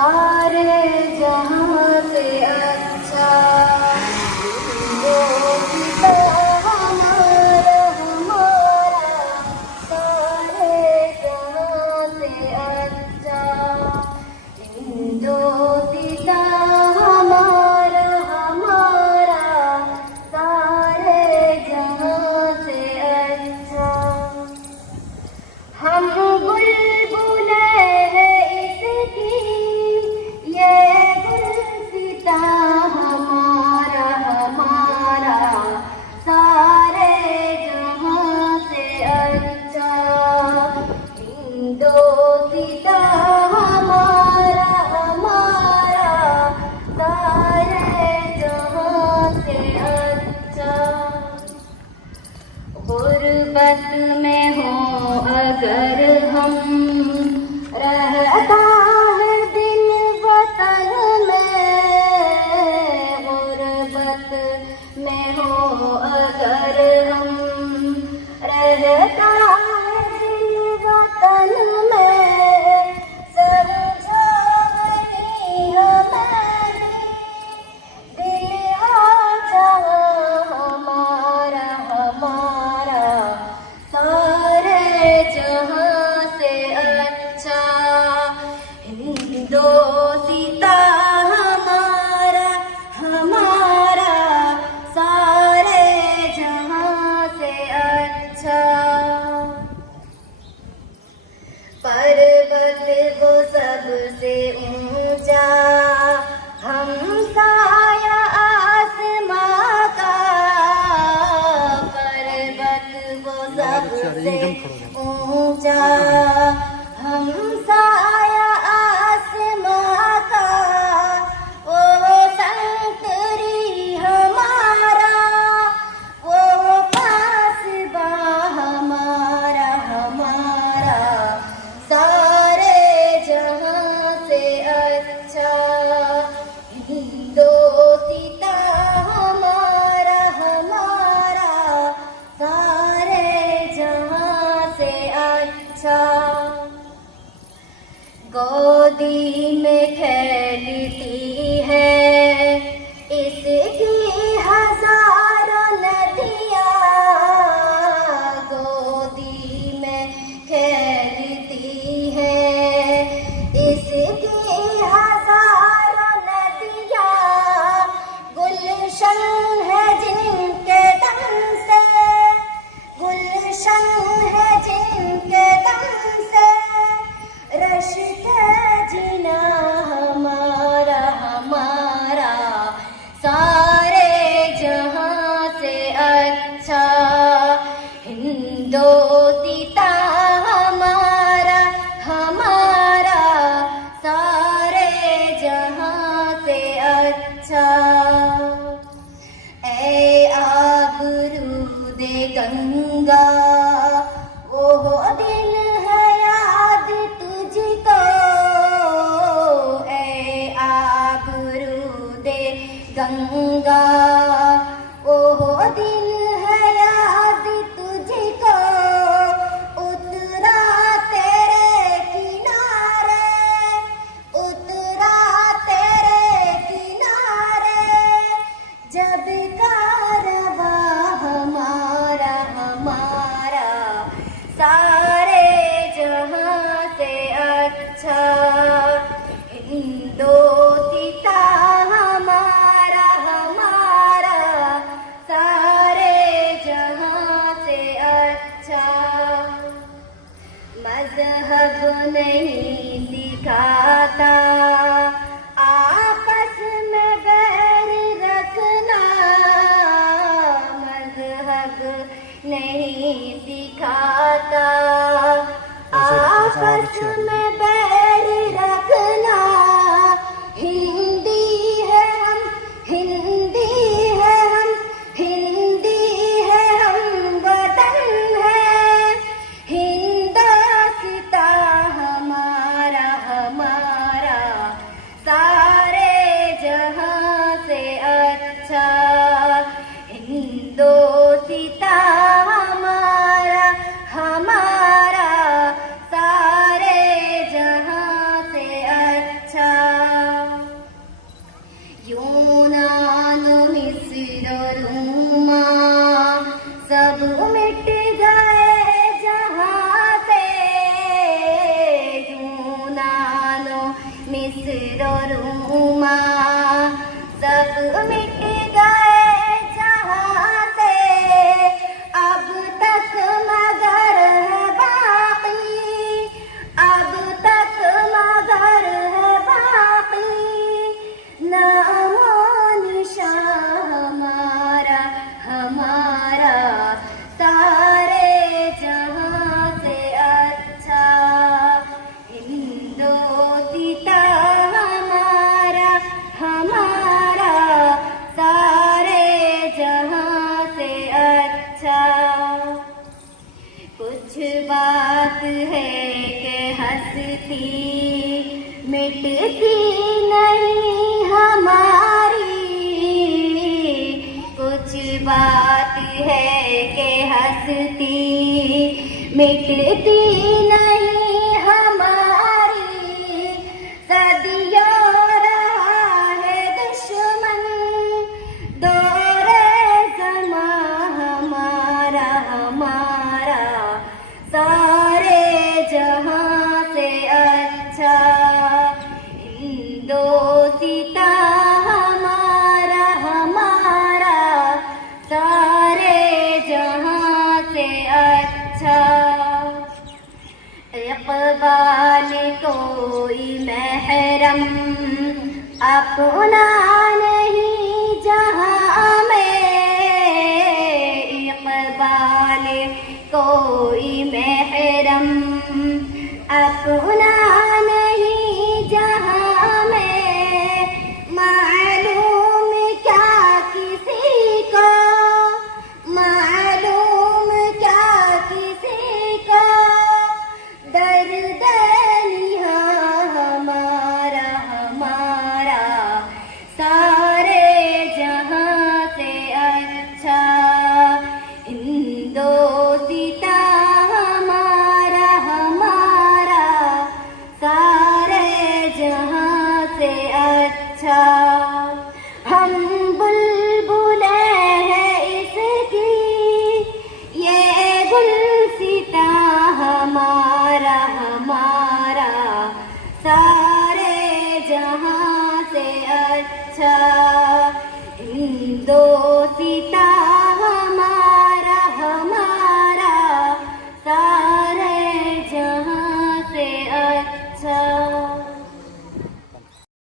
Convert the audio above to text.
सारे जहां से अच्छा वो पिता हमारा हमारा सारे जहां से अच्छा हिंदू पिता हमारा हमारा सारे जहां से अच्छा हम बुलबुलें हैं इसकी ये गुलसिता हमारा हमारा सारे जहां से अच्छा हिंदोसिता हमारा हमारा सारे जहां से अच्छा गुर्बत में हो अगर हम रहता है दिल वतन में गुर्बत में हो अगर हम रहता है दिल वतन में समझो नहीं हमारी दिल आजा हमारा हमारा सारे जहां से अच्छा हिंदोसिता हमारा हमारा सारे जहां से अच्छा पर्वत वो सबसे ऊंचा हम साया आसमां का पर्वत वो सबसे ऊंचा हम साया आसमां का वो संतरी हमारा वो पासबा हमारा हमारा सारे जहां से अच्छा हिंदोसिता हमारा हमारा सारे जहां से अच्छा गोदी में खेलती है इसकी हजारों नदियाँ गोदी में खेलती है इसकी हजारों नदियाँ गुलशन है जिनके दम से गुलशन है जिनके दम से रश के जीना हमारा हमारा सारे जहां से अच्छा हिंदोसिता हमारा हमारा सारे जहां से अच्छा ऐ आबरूदे गंगा वो दिन है याद तुझको ऐ आबरूदे गंगा वो दिन है याद तुझको उतरा तेरे किनारे उतरा तेरे किनारे जब कारवा हमारा हमारा सारे जहां से अच्छा हिंदोसिता हमारा हमारा सारे जहां से अच्छा मजहब नहीं सिखाता आपस में बैर रखना मजहब नहीं सिखाता आपस में बैर रखना हिंदी है हम हिंदी है हम हिंदी है हम वतन है हिंदोसिता हमारा हमारा सारे जहां से अच्छा हिंदोसिता हमारा हमारा सारे जहां हस्ती मिटती नहीं हमारी, कुछ बात है कि हस्ती मिटती नहीं हमारी। सदियों रहा है दुश्मन दौरे ज़मा हमारा हमारा, सारे जहां से अच्छा हिंदोसिता हमारा हमारा, सारे जहां से अच्छा। इक़बाल कोई महरम अपना नहीं जहां में, इक़बाल कोई महरम अपना नहीं जहां में। मालूम क्या किसी को, मालूम क्या किसी को, दर्द निहाँ हमारा हमारा, सारे जहां से अच्छा हिंदोसिता हमारा हमारा, सारे जहां से अच्छा। हम बुलबुले हैं इसकी, ये गुलसिता हमारा हमारा, सारे जहां से अच्छा हिंदोसिता